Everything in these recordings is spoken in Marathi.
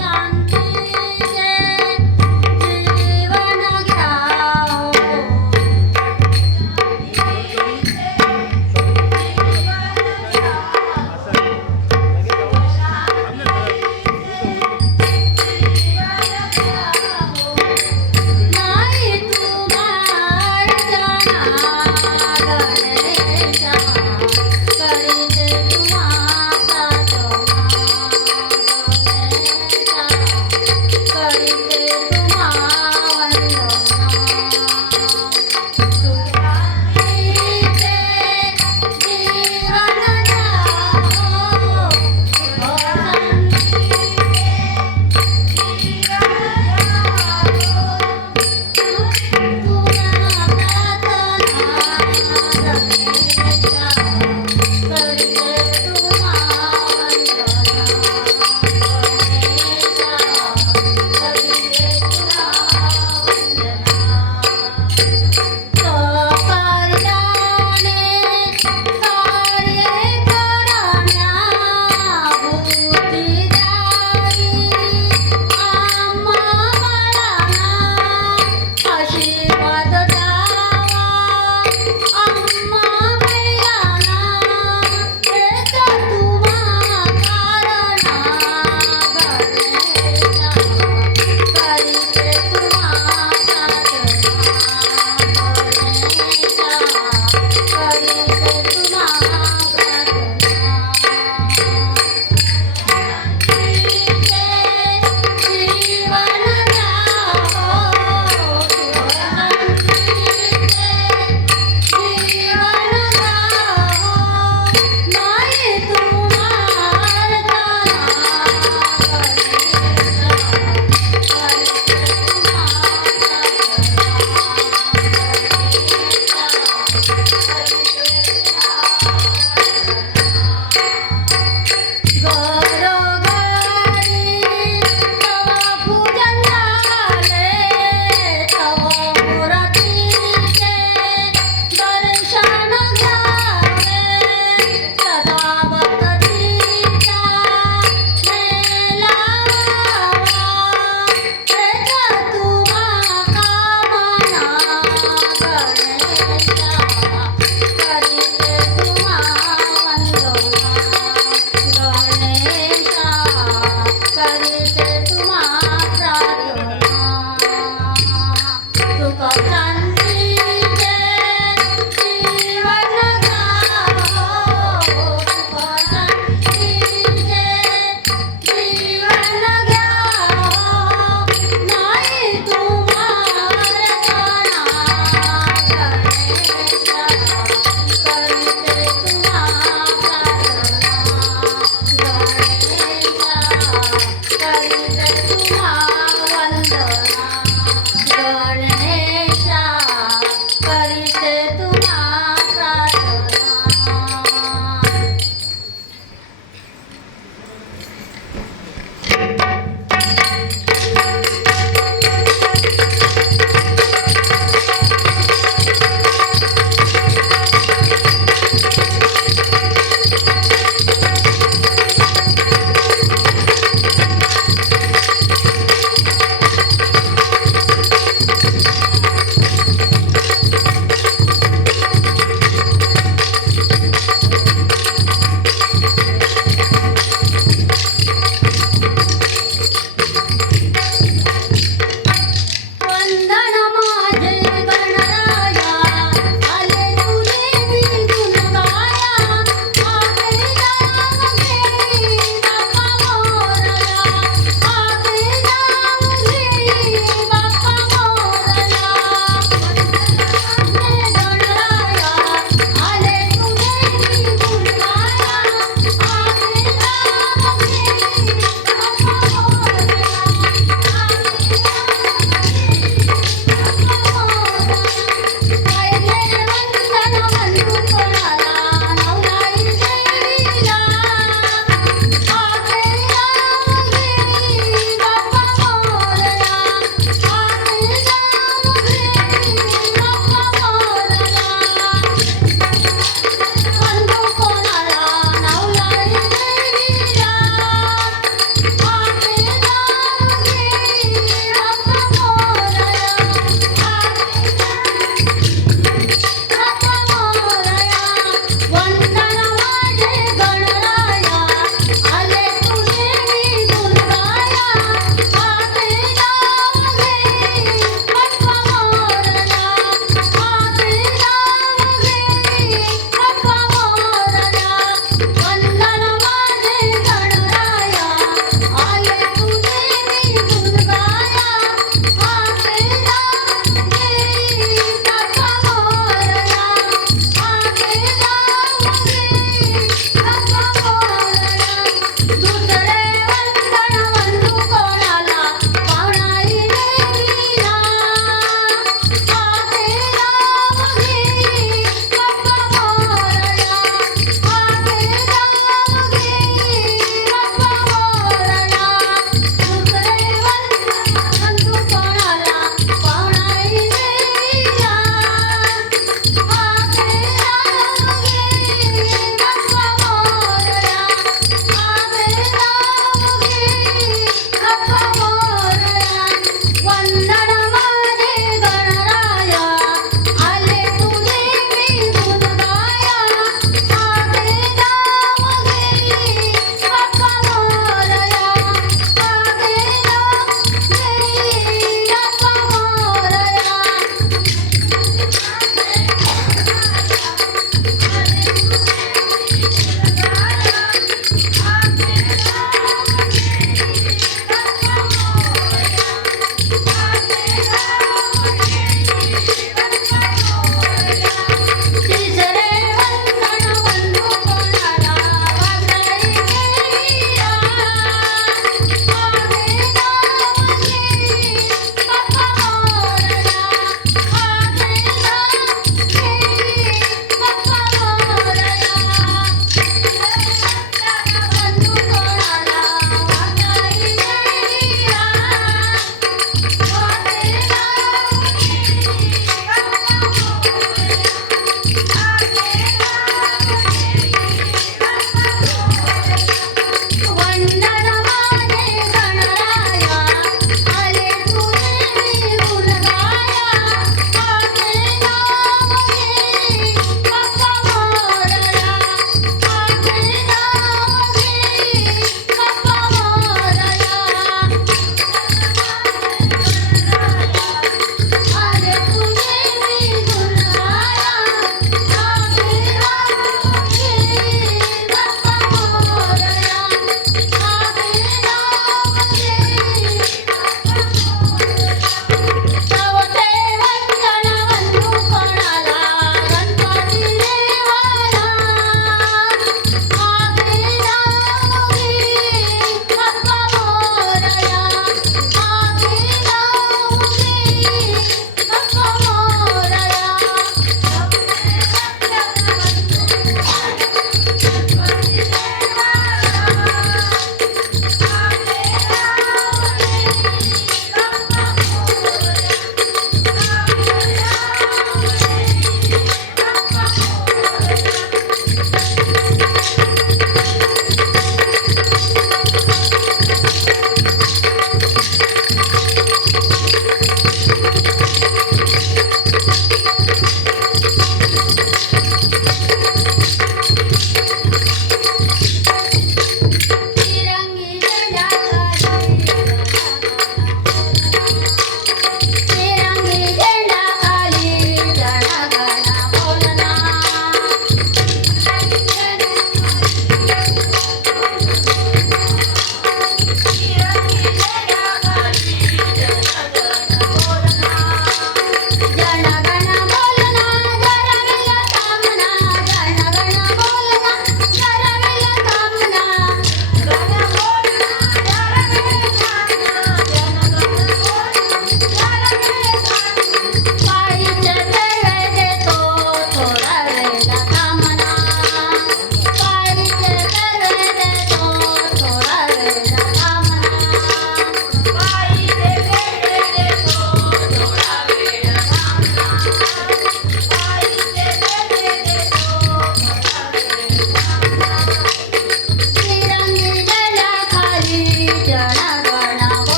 शांति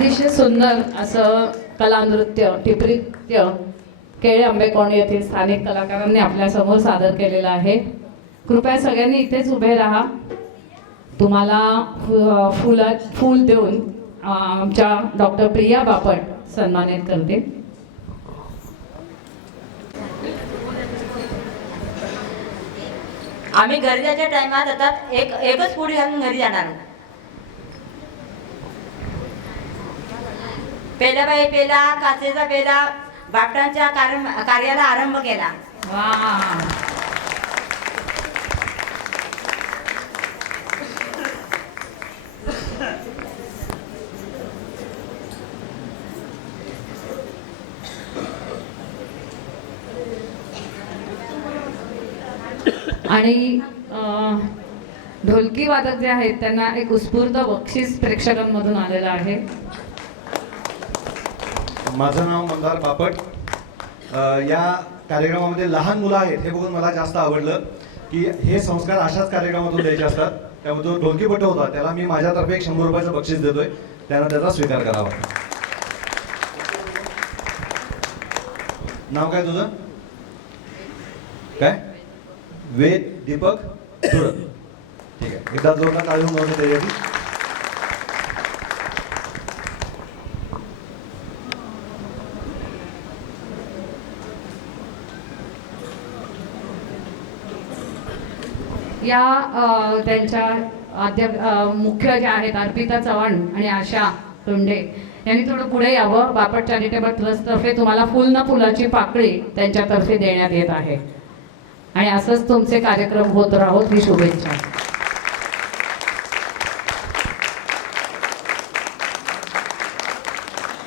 अतिशय सुंदर असं कलानृत्य टिपरित्य केळे आंबेकोण येथील स्थानिक कलाकारांनी आपल्यासमोर सादर केलेलं आहे. कृपया सगळ्यांनी इथेच उभे राहा. तुम्हाला फुला फूल देऊन आमच्या डॉक्टर प्रिया बापट सन्मानित करते. आम्ही घरी जायच्या टायमात आता एक एकच पुढे घालून घरी जाणार पेला बाई पेला काचेचा पेला बापटांच्या कार्याला आरंभ केला. वा. आणि ढोलकी वादक जे आहेत त्यांना एक उत्स्फूर्त बक्षीस प्रेक्षकांमधून आलेलं आहे. माझं नाव मंदार बापट. या कार्यक्रमामध्ये लहान मुलं आहेत हे बघून मला जास्त आवडलं की हे संस्कार अशाच कार्यक्रमातून द्यायचे असतात. त्यामुळे जो ढोलकीपट होता त्याला मी माझ्यातर्फे एक शंभर रुपयाचं बक्षीस देतोय. त्यानं त्याचा स्वीकार करावा. नाव काय तुझं? काय? वेद दीपक तुरत ठीक आहे. एकदा जोरदार टाळी होऊन त्याच्यासाठी. या त्यांच्या अध्य मुख्य ज्या आहेत अर्पिता चव्हाण आणि आशा तोंडे यांनी थोडं पुढे यावं. बापट चॅरिटेबल ट्रस्टतर्फे तुम्हाला फुल ना फुलाची पाकळी त्यांच्यातर्फे देण्यात येत आहे. आणि असंच तुमचे कार्यक्रम होत राहोत ही शुभेच्छा.